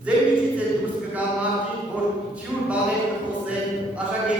Ձեր միջից է դուրս կգան մարդիկ, որ թյուր բաներ կխոսեն, աշակերտ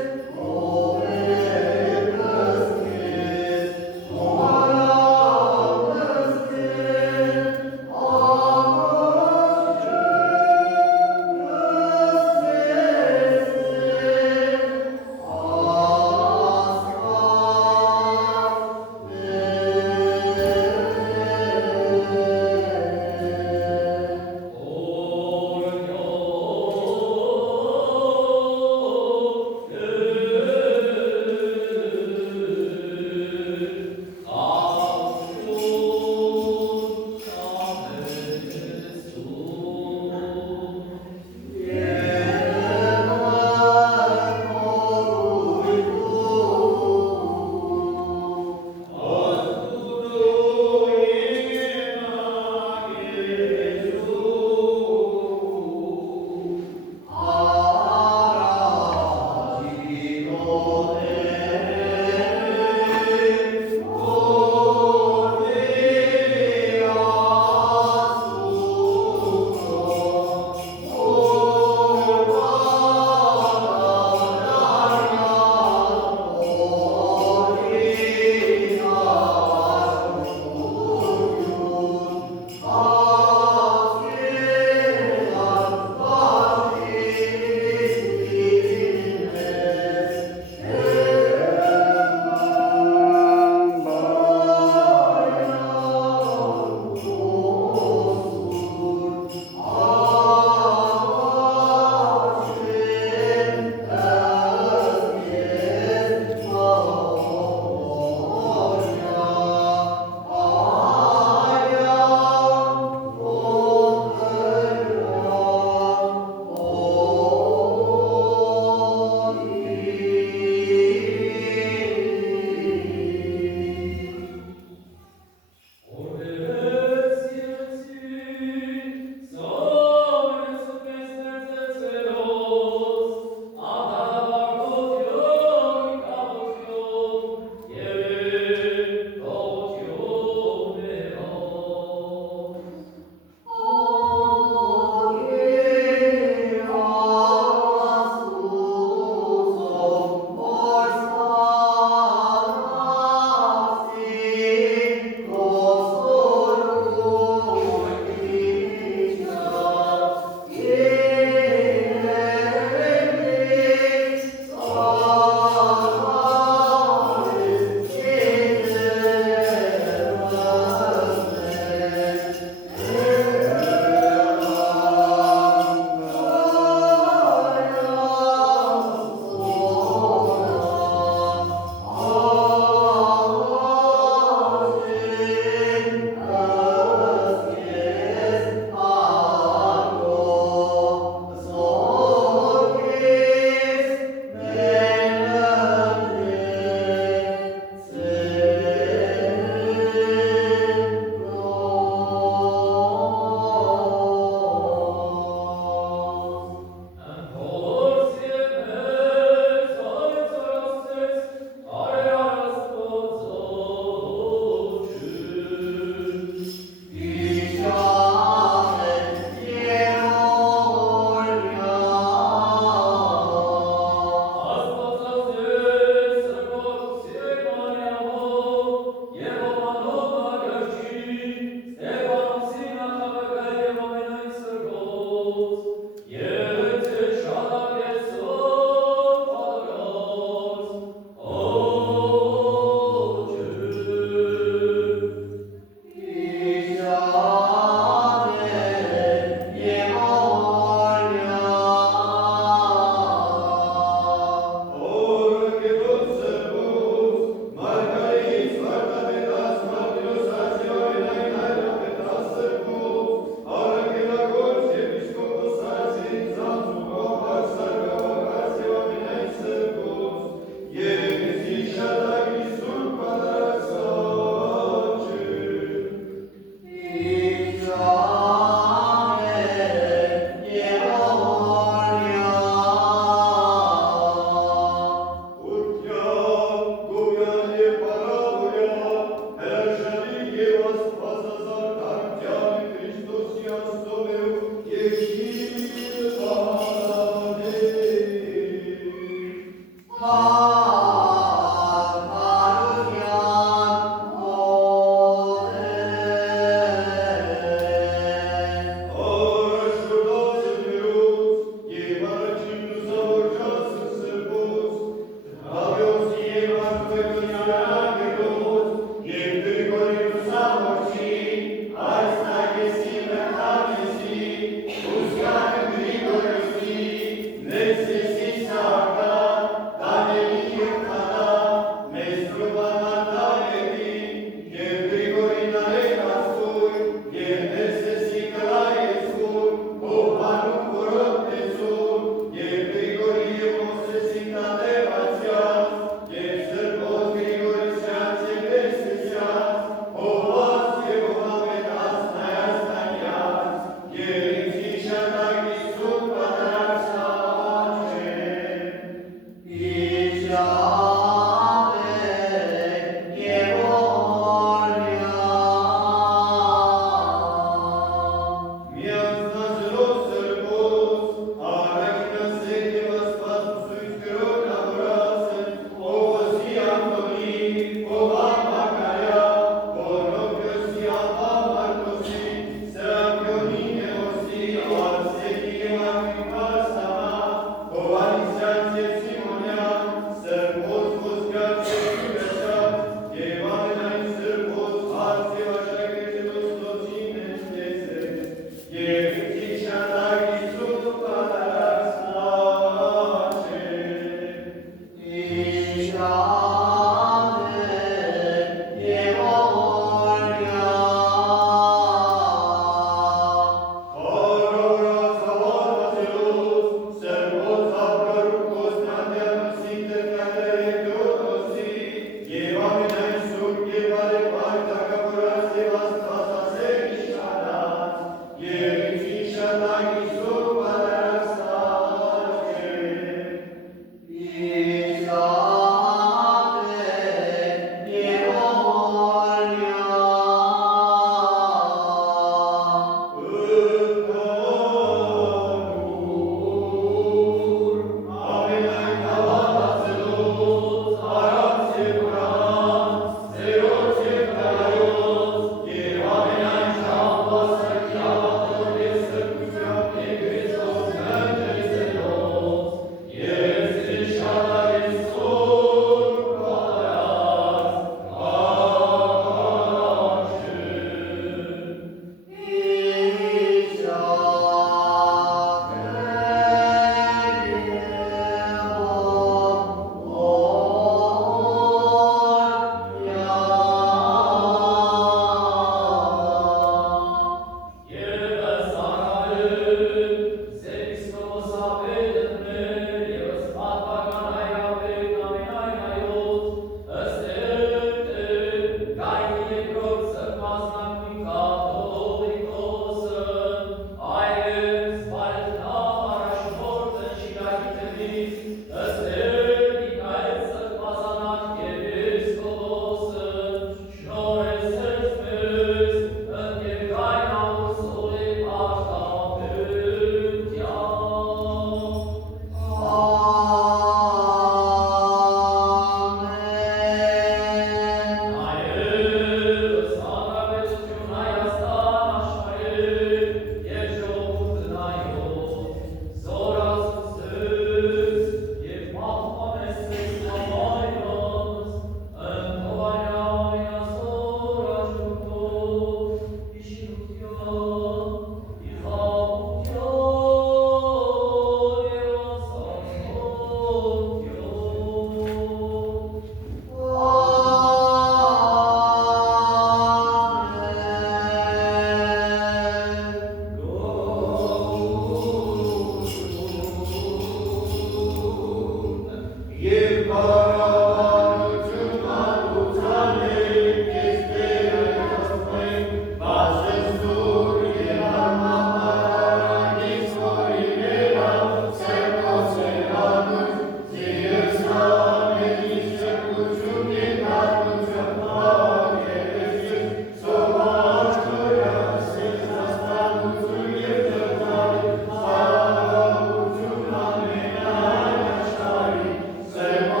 Sema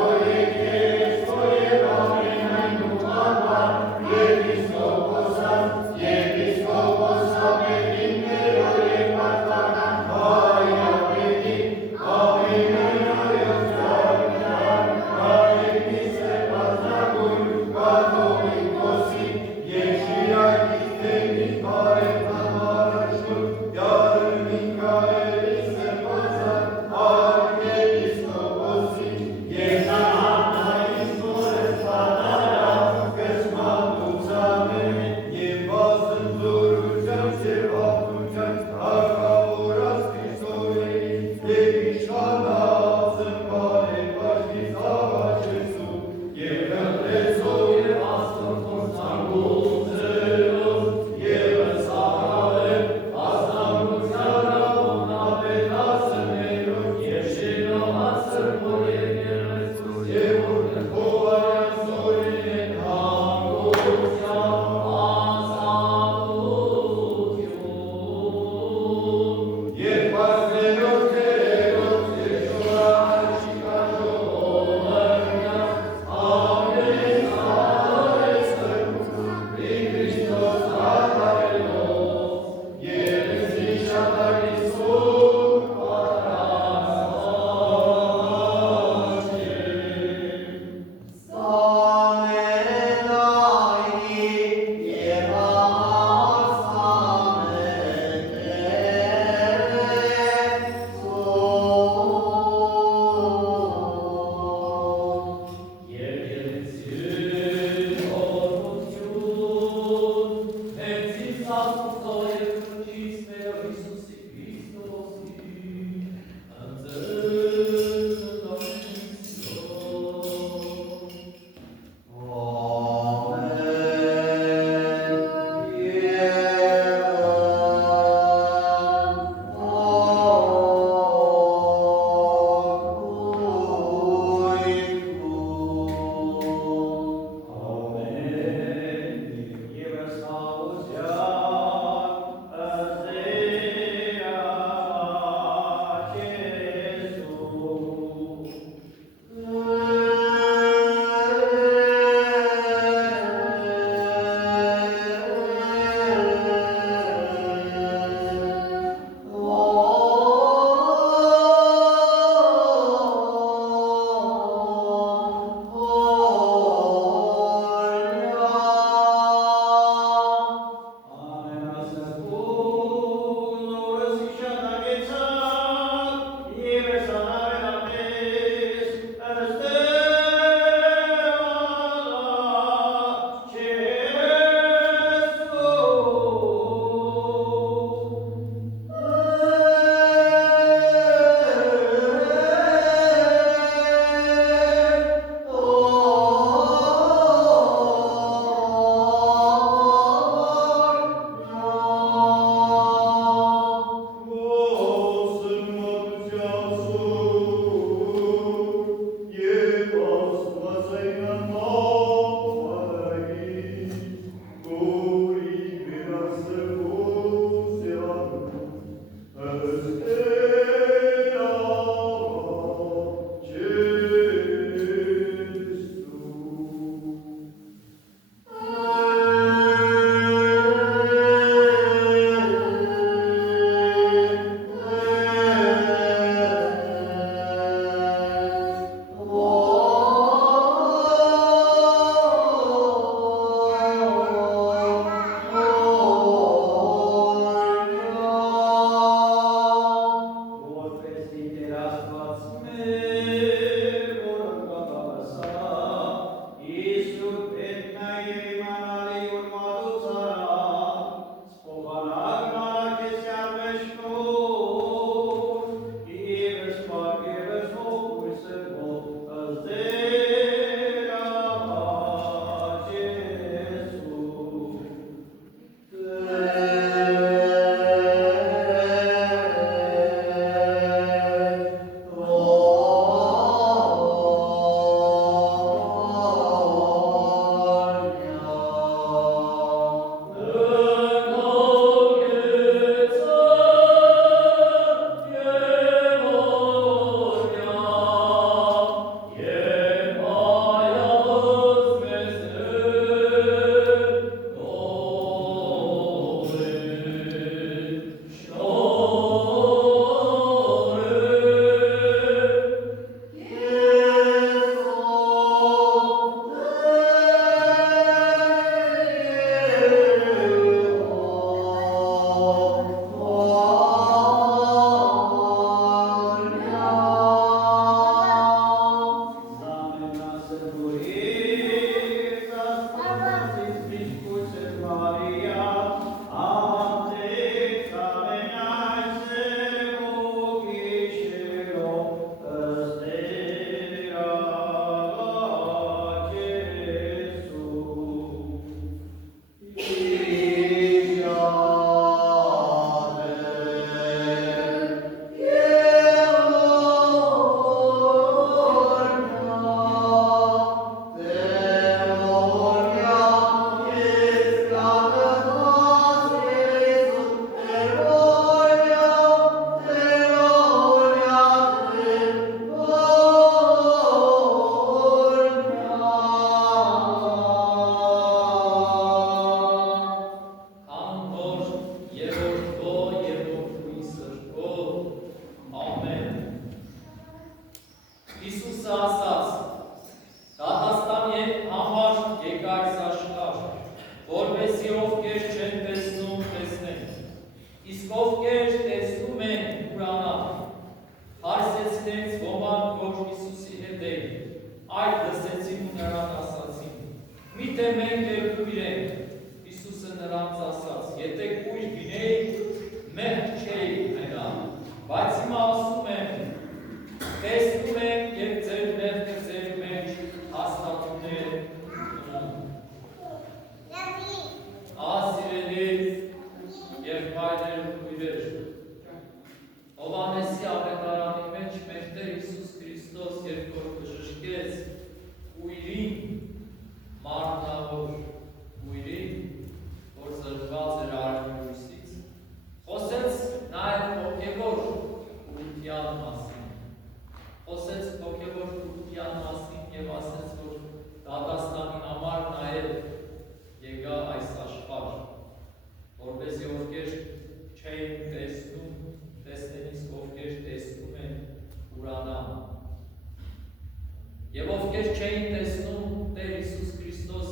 Եվ ովքեր չէին տեսնում Տեր Հիսուս Քրիստոս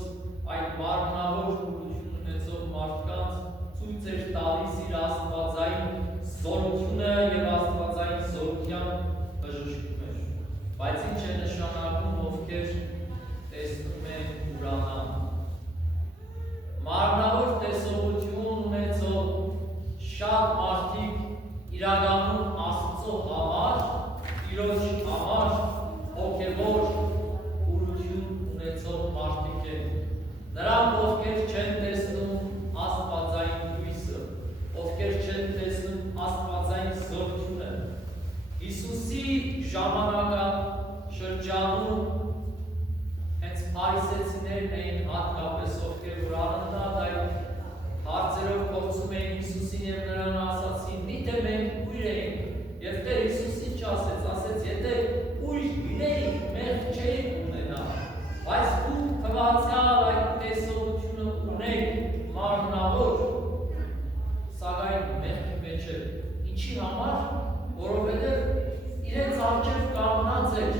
այդ մարմնավոր ուղղություն ունեցող մարդկանց ցույց էր տալիս իր աստվածային զորությունը եւ աստվածային զորության բժշկում էր։ Բայց ինչ է նշանակում ովքեր տեսնում են ուրանան։ Մարմնավոր տեսողություն ունեցող շատ մարդիկ իրականում Աստծո համար, Տիրոջ համար հոգևոր ուղղություն ունեցող մարդիկ են։ Նրանք, ովքեր չեն տեսնում աստվածային լույսը, ովքեր չեն տեսնում աստվածային զորությունը, Հիսուսի ժամանակաշրջանում հենց փարիսեցիներն էին հատկապես, ովքեր որ անընդհատ այդ հարցերով փորձում էին Հիսուսին եւ նրան ասացին. «Միթե մենք ույր էինք»։ Եվ Տեր Հիսուս ինչ ասեց, եթե ույր լինեիք, մեղք չէիք ունենա, բայց դու թվացյալ այդ տեսողությունը ունեք մարմնավոր, սակայն մեղքի մեջ է։ Ինչի համար? Որովհետև իրենց առջև կանգնած էր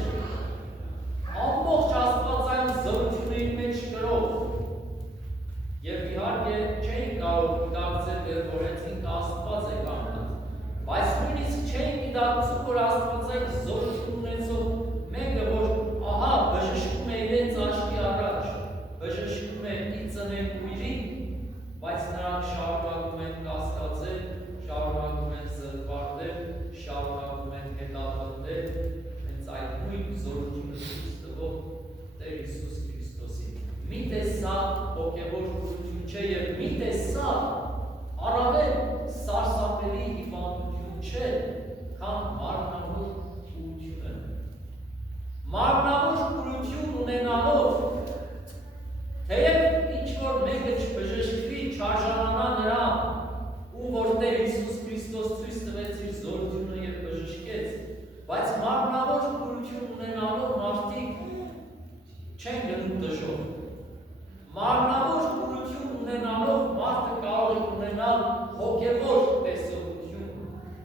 ամբողջ աստվածային զորությունը իր մեջ կրող։ Եվ իհարկե չէին կարող գիտակցել, որ հենց ինքը Աստված է կանգնած, բայց նույնիսկ չէին գիտակցում, որ աստվածային զորություն ունեցող մեկը, որ ահա բժշկում է իրենց աչքի առաջ, բժշկում է ի ծնենք ույրին, բայց նրանք շարունակում են կասկածել, շարունակում են զրպարտել, շարունակում են հետապնդել հենց այդ նույն զորությունը ցույց տվող Տեր Հիսուս Քրիստոսին։ Միթե սա հոգևոր ուղղություն չէ եւ միթե սա առավել սարսափելի հիվանդություն չէ, քան մարմնավոր ուղղությունը։ Մարմնավոր ուղղություն ունենալով, թեև ինչ-որ մեկը չբժշկվի, չարժանանա նրան, ու որ Տեր Հիսուս Քրիստոս ցույց տվեց իր զորությունը եւ բժշկեց, բայց մարմնավոր ուղղություն ունենալով մարդիկ չեն գնում դժոխք։ Մարմնավոր ուղղություն ունենալով մարդը կարող է ունենալ հոգևոր տեսողություն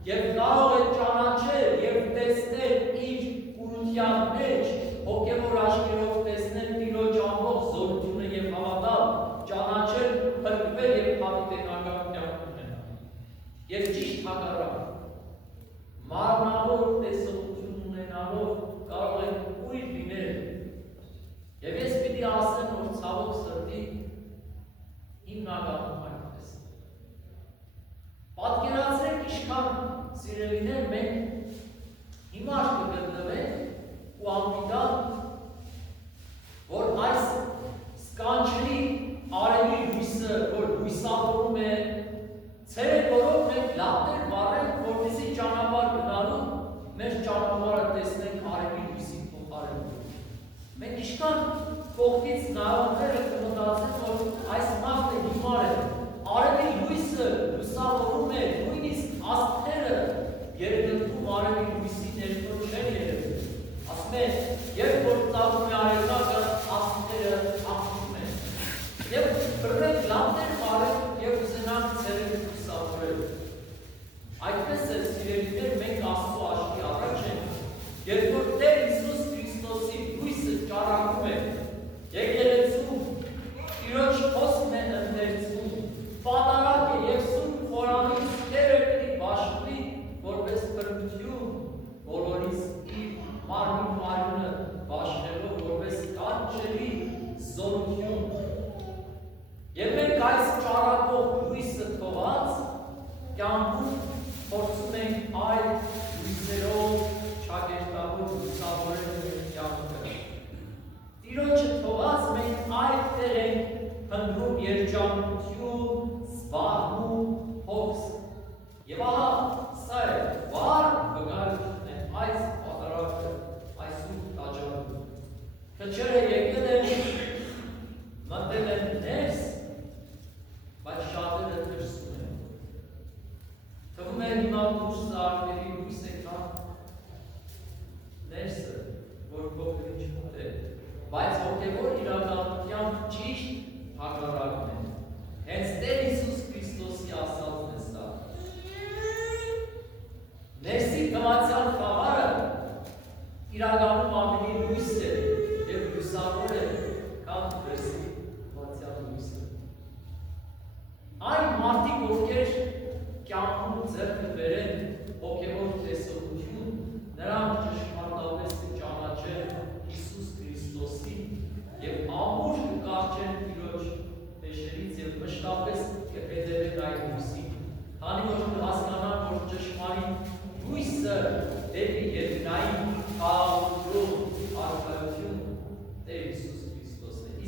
եւ կարող է ճանաչել եւ տեսնել իր ուղղության մեջ, հոգևոր աչքերով տեսնել Տիրոջ ամբողջ զորությունը եւ հավատալ, ճանաչել, փրկվել եւ հավիտենական կյանք ունենալ։ Եվ ճիշտ հակառակը, մարմնավոր տեսողություն ունենալով կարող է ույր լինել։ Եվ ես պիտի ասեմ, որ ցավոք սրտի հիմնականում այդպես է։ Պատկերացրեք ինչքան սիրելիներ մենք հիմար կգտնվենք ու անպիտան, որ այս սկանչելի արևի լույսը, որ լույսավորում է, ցերեկ որով մենք լապներ վառենք, որպեսզի ճանապարհ գնալու մեր ճանապարհը տեսնենք արևի լույսի փոխարեն։ Մենք ինչքան կողքից նայողները կմտածեն, որ այս մարդը հիմար է, արևի լույսը լուսավորում է, նույնիսկ աստղերը երկնքում արևի լույսի ներքո չեն երևում։ Ասում է, երբ որ ծագում է արևնակը, աստղերը աղբում են։ Եվ բռնենք լամպեր վառենք եւ ուզենանք ցերեկ լուսավորել։ Այդպես է, սիրելիներ, մենք Աստծո աչքի առաջ ենք, երբ որ Տեր Հիսուս Քրիստոսի լույսը ճառագում է, եկեղեցում Տիրոջ խոսքն է ընթերցվում, պատարակ է եւ Սուրբ Խորանից Տերը պիտի բաշխվի, որպես բրդություն, բոլորիս իր մարմին մարմինը բաշխելով, որպես կանչելի զորություն։ Եվ մենք այս ճառագող լույսը թողած կյանքում փորձում ենք այլ լույսերով ճակերտավոր լուսավորել մեր կյանքը։ Տիրոջը թողած մենք այդտեղ ենք փնտրում երջանկություն, զբաղվում, հոգս։ Եվ ահա սա է վառ վկայությունն է այս պատարակը, այս ուրբ տաճարում։ Քչերը եկել են, մտել են ներս, բայց շատերը դրսում են։ Թվում է հիմա դուրսը արկերի լույս է կան, ներսը, որ փոքր ինչ մոտ է, բայց հոգևոր իրականության ճիշտ հակառակն է։ Հենց Տեր Հիսուս Քրիստոսի ասածն է սա։ Ներսի թվացյալ խավարը իրականում ավելի լույս է,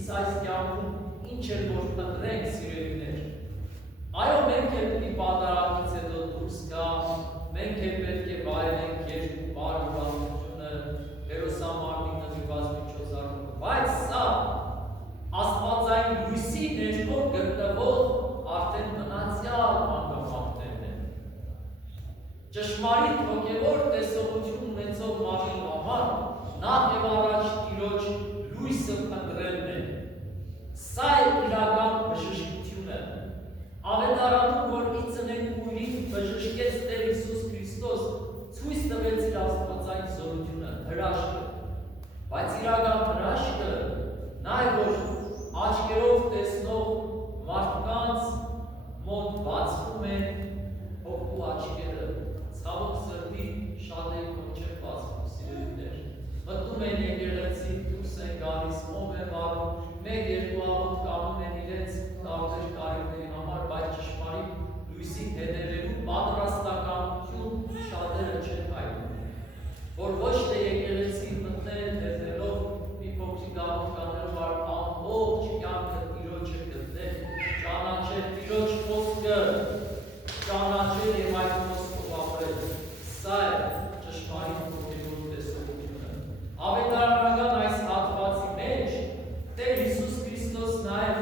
Հույս այս կյանքում ինչ էր որ փնտրենք սիրելիներ։ Այո, մենք էլ մի պատարակից հետո դուրս գա, մենք էլ պետք է վայելենք երկու բար ուրախությունը, հերոսամարտի նվիրված միջոցառումը, բայց սա աստվածային հույսի ներքո գտնվող արդեն մնացյալ մանկամարտներն են։ Ճշմարիտ հոգևոր տեսողություն ունեցող մարդու համար նախ եւ առաջ Տիրոջ լույսը փնտրելն է։ Սա է իրական բժշկությունը։ Ավետարանում, որ ի ծնենք ուրին բժշկեց Տեր Հիսուս Քրիստոս, ցույց տվեց իր աստվածային զորությունը, հրաշքը։ Բայց իրական հրաշքը նա է, որ աչքերով տեսնող մարդկանց մոտ բացվում է հոգու աչքերը, ցավոք սրտի շատերի մոտ չեն բացվում, սիրելիներ։ Մտնում են եկեղեցի, դուրս են գալիս, ով է վարում, մեկ-երկու աղոթ կանում են իրենց տարբեր կարիքների համար, բայց ճշմարիտ լույսին հետևելու պատրաստականություն շատերը չեն հայտնում, որ ոչ թե եկեղեցի մտնել, հետևելով մի փոքրիկ աղոթ կանելով ամբողջ կյանքը Տիրոջը գտնել, ճանաչել Տիրոջ խոսքը, ճանաչել եւ այդ խոսքով ապրել։ Սա է ճշմարիտ հոգևոր տեսողությունը։ Ավետարանական այս հատվածի մեջ Տեր Հիսուս Քրիստոս նաեւ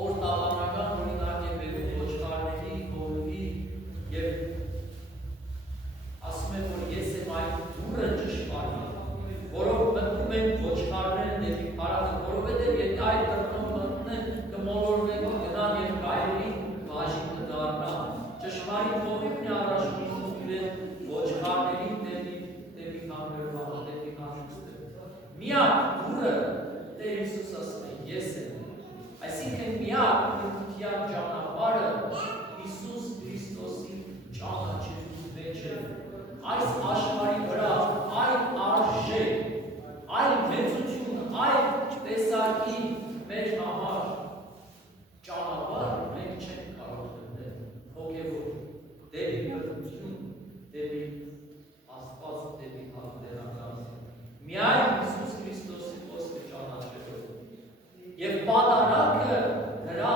օրինական օրինակ է բերում ոչխարների, հովի եւ ասում է, որ ես եմ այդ դուռը ճշմարիտ, որով մտնում են ոչխարները դեպի փարատը, որովհետեւ եթե այդ դռնով մտնեն, կմոլորվեն, կգնան եւ գայլերի բաժին կդառնան։ Ճշմարիտ հովիվն է առաջնում իրեն ոչխարներին դեպի հանգրվանը, դեպի հանգստը։ Միակ դուռը Տեր Հիսուս ասում է, ես եմ։ Այսինքն միակ փրկության ճանապարհը Հիսուս Քրիստոսի ճանաչելու մեջ է։ Այս աշխարհի վրա այլ արժեք, այլ մեծություն, այլ տեսակի մեր համար ճանապարհ մենք չենք կարող գտնել, հոգևոր, դեպի փրկություն, դեպի Աստված, դեպի հավերական։ Միայն Հիսուս Քրիստոսի խոսքը ճանաչելով եւ պատարակը դրա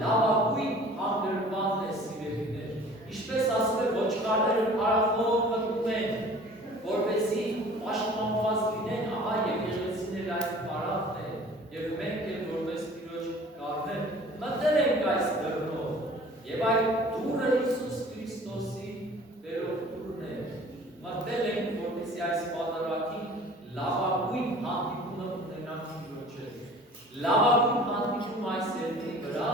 լավագույն հանդրվանն է, սիրելիներ։ Ինչպես ասում է, ոչխարները փարախով մտնում են, որպեսզի պաշտպանված լինեն, ահա եկեղեցին էլ այս փարախն է, եւ մենք էլ որպես Տիրոջ կարներ մտել ենք այս դռնով եւ այդ դուռը Հիսուս Քրիստոսի վերով դուռն է։ Մտել ենք, որպեսզի այս պատարակի լավագույն հանդիպումը ունենանք Տիրոջ հետ։ Լավագույն հանդիպում այս երկրի վրա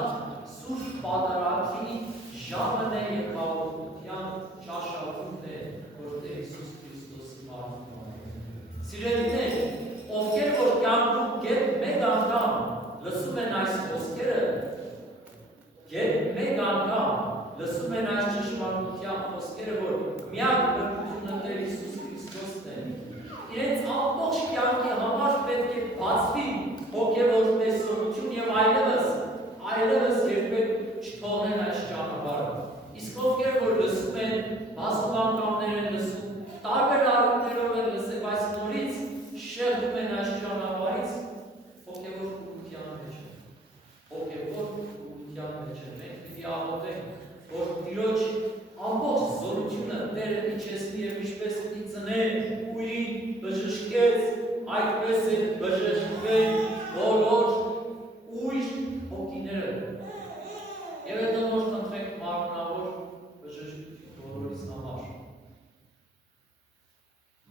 սուրբ պատարակի ժամն է եւ բավականության ճաշակումն է, որ Տեր Հիսուս Քրիստոսի մարմինն է։ Սիրելիներ, ովքեր որ կյանքում գետ մեկ անգամ լսում են այս խոսքերը, գետ մեկ անգամ լսում են այս ճշմարտության խոսքերը, որ միակ փրկությունը Տեր Հիսուս Քրիստոսն է, իրենց ամբողջ կյանքի համար պետք է բացվի հոգևոր տեսողություն եւ այլևս երբեք չթողնեն այս ճանապարհը։ Իսկ ովքեր որ լսում են, բազում անգամներ են լսում, տարբեր առումներով են լսել, բայց նորից շեղվում են այս ճանապարհից, հոգևոր կուրության մեջ են։ Հոգևոր կուրության մեջ են։ Մենք պիտի աղոթենք, որ Տիրոջ ամբողջ զորությունը Տերը իջեցնի եւ ինչպես պիտի ծնե ուրին բժշկեց, այդպես էլ բժշկվեն բոլոր ույր հոգիները։ Եվ հետո որ խնդրենք մարմնավոր բժշկություն բոլորիս համար։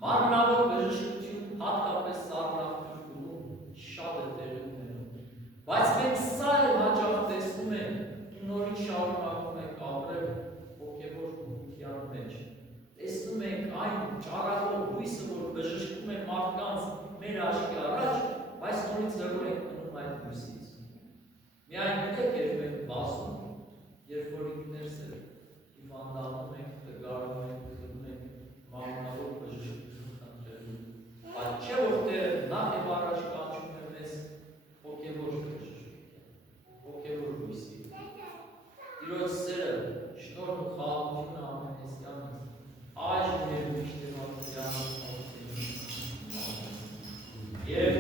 Մարմնավոր բժշկություն հատկապես սառնափրկում շատ է տեղի ունենում։ Բայց մենք սա էլ հաճախ տեսնում ենք ու նորից շարունակում ենք ապրել հոգևոր կուրության մեջ։ Տեսնում ենք այն ճառագող լույսը, որ բժշկում է մարդկանց մեր աչքի առաջ, բայց նորից լրիվ ենք մնում այդ լույսից։ Միայն գիտեք, երբ ենք վազում, երբ որ ինքներս էլ հիվանդանում ենք, տգարում ենք, գնում ենք մարմնավոր բժշկություն խնդրելու, բայց չէ որ Տերը նախ եւ առաջ կանչում է մեզ հոգևոր բժշկություն, հոգևոր լույսի։ Տիրոջ սերը, շնորհ ու խաղաղությունը ամենեսյան այժմ եւ միշտ եւ ամենայն։ Եվ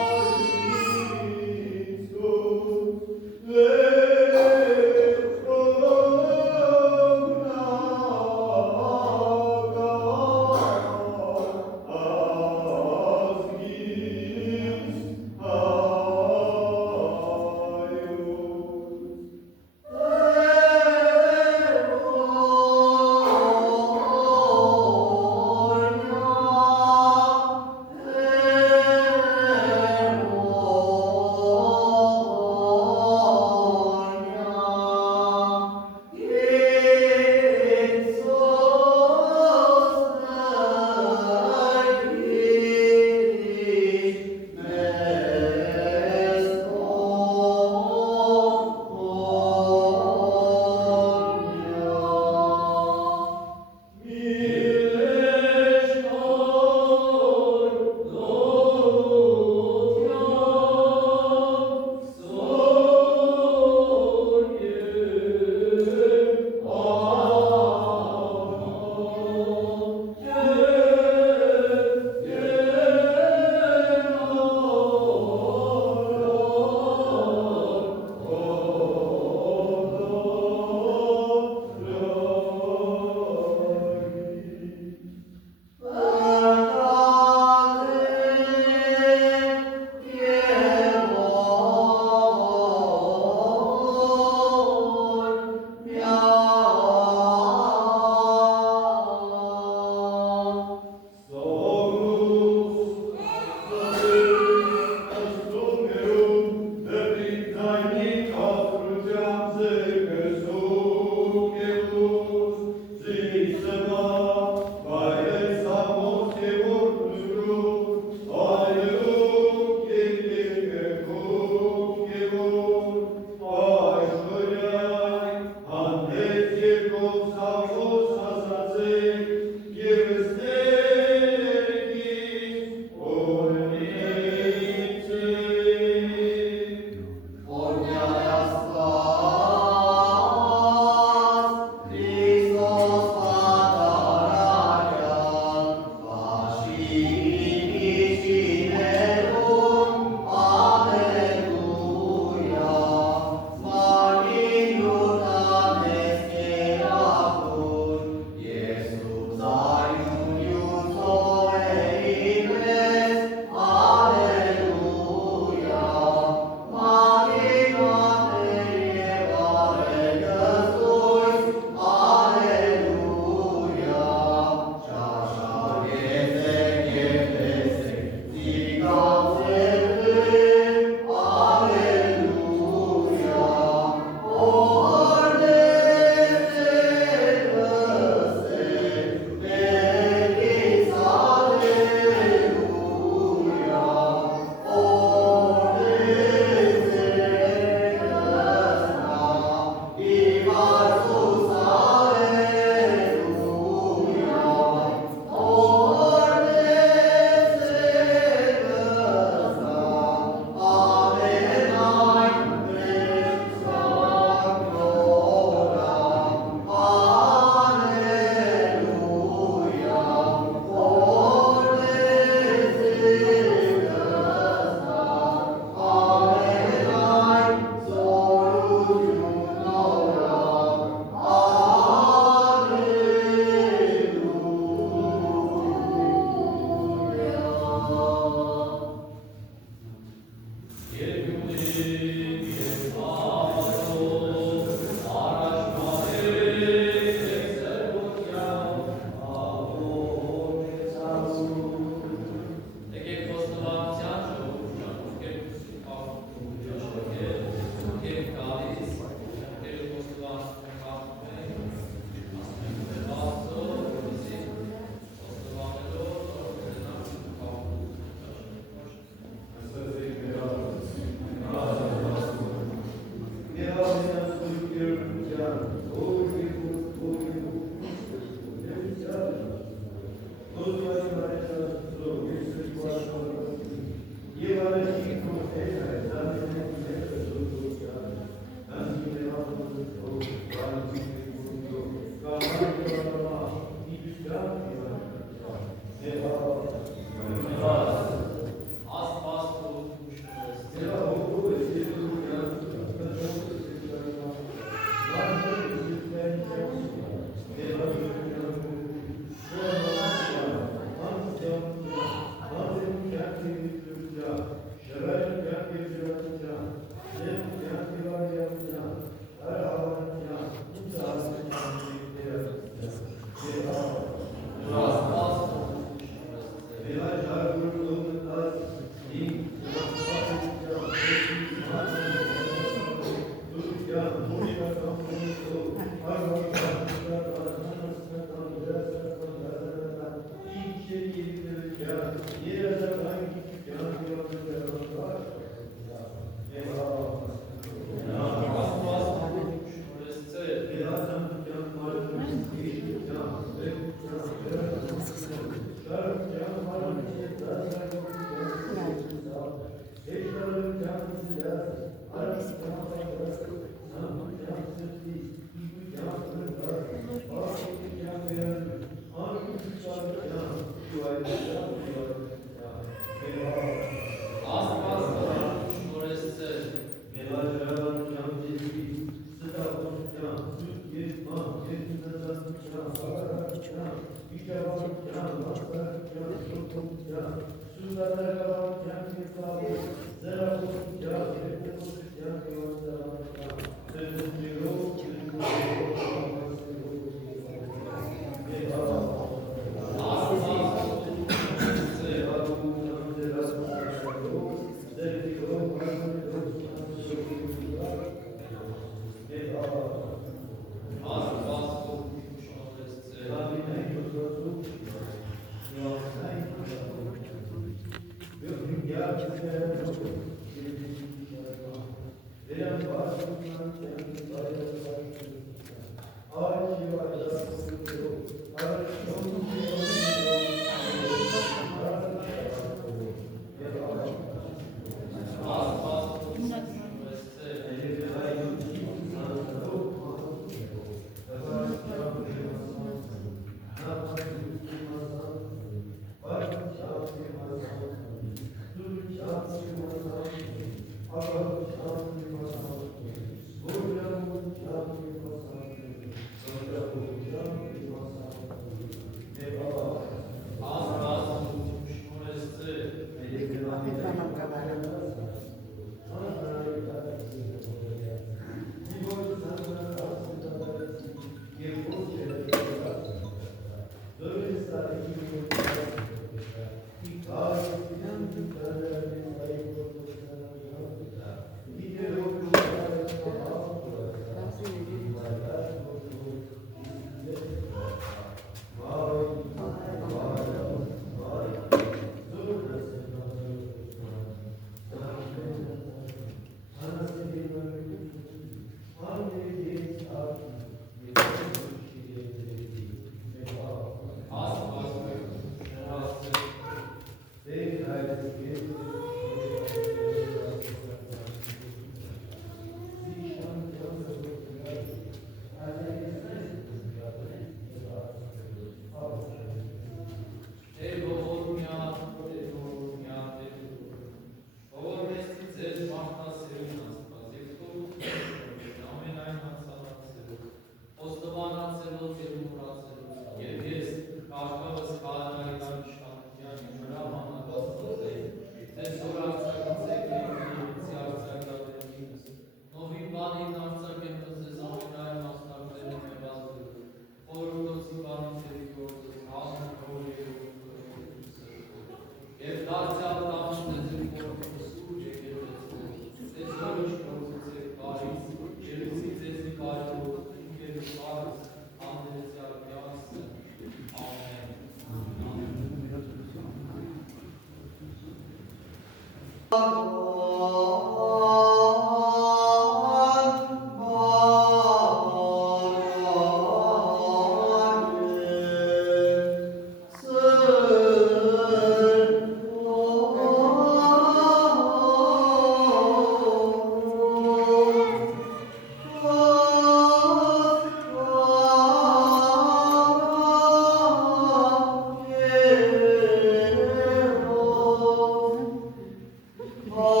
Oh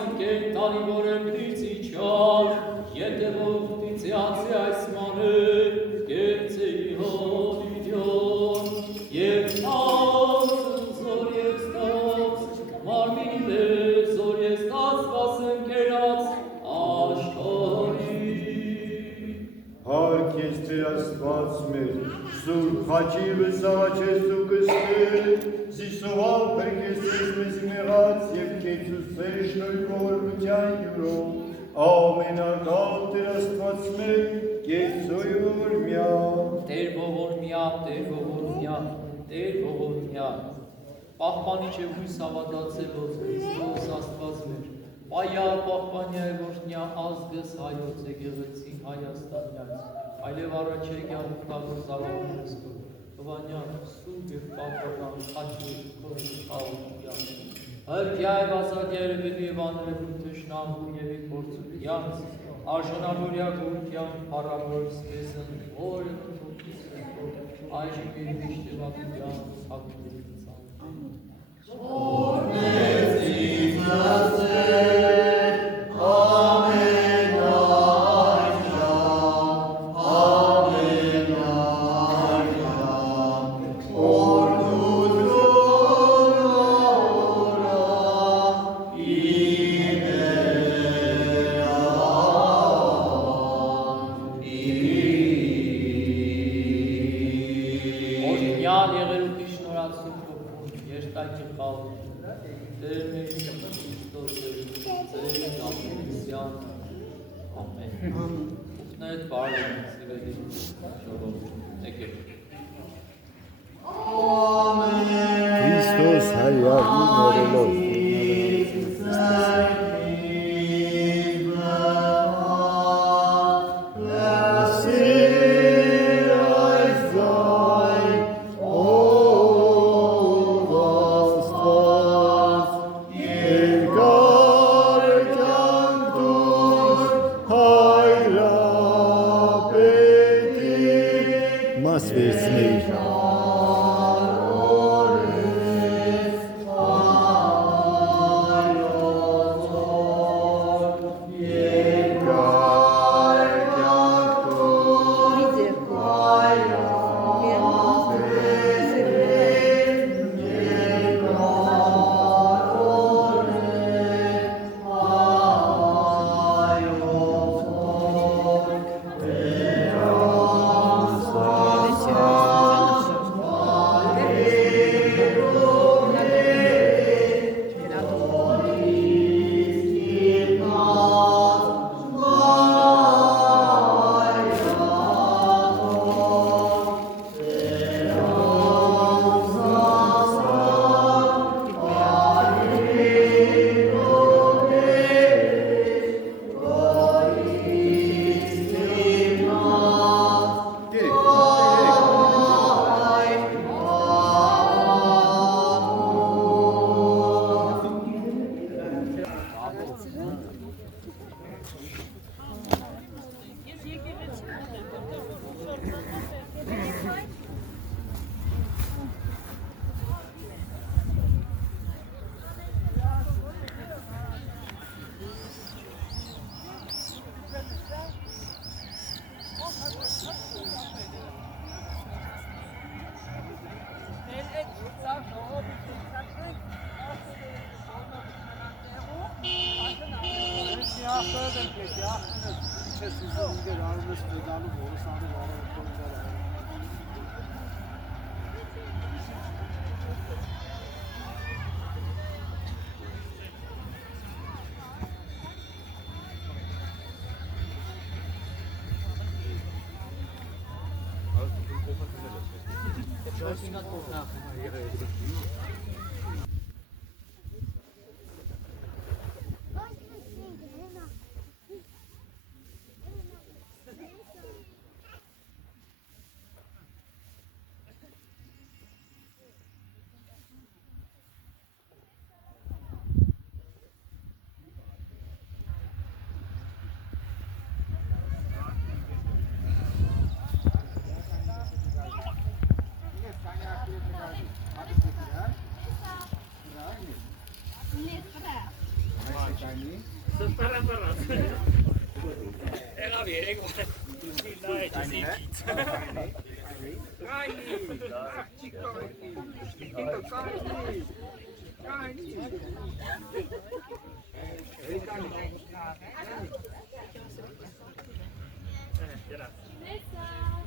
ընկեր տանի որեմնից իջան, ետևով դիցիացի այս մաներ, գերցեի հովիդյոն, և զոր և ստաց, մարմինի մեր զոր և ստաց վաս ընկերած աշխարի։ Հարկ ես Տեր Աստված մեր, Սուրբ խաչիվը սաղաչես ու կստեր, զիսովալ պրկես ես մեզ մեղած և կեցուս Տեր շնորհքորմության յուրով, ամենակալ Տեր Աստված մեր, կեցոյ ողորմյա։ Տեր ողորմյա, Տեր ողորմյա, Տեր ողորմյա, պահպանիչ է հույս հավատացելոց Քրիստոս Աստված մեր, պայալ պահպանյա է որդնյա ազգս հայոց եկեղեցի Հայաստանյաց, այլև առաջերգյա մուխտավոր զավարներս կոր, հվանյան, սուրբ և պատվական, խաչի, կորի, աղուշյան, հրկյա է վազադյա երևելի և աներևում թշնամու և ի փորձուքյանց, արժանավորյա գուրքյան, հարավոր սկեսն, որ այժմ և միշտ և ակուդյան, հակուդյան ծան։ Որնեցիք նասեր, Քրիստոս հայրարի ներելով Nessa.